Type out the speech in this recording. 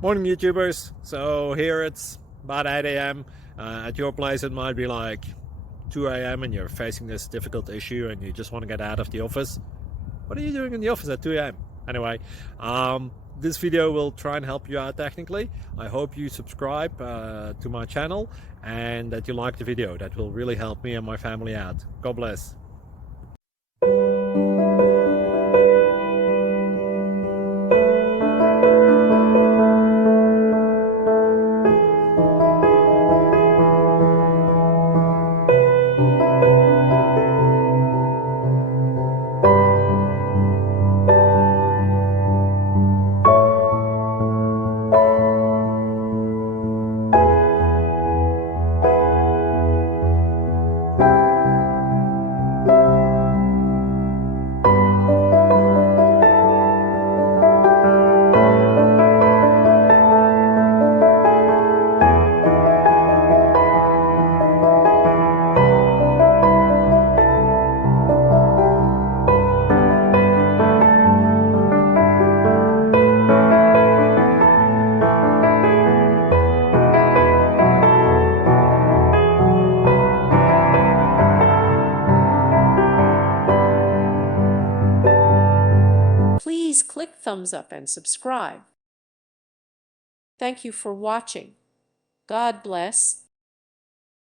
Morning YouTubers. So here it's about 8 a.m. At your place it might be like 2 a.m. and you're facing this difficult issue and you just want to get out of the office. What are you doing in the office at 2 a.m.? Anyway, this video will try and help you out technically. I hope you subscribe to my channel and that you like the video. That will really help me and my family out. God bless. Please click thumbs up and subscribe. Thank you for watching. God bless.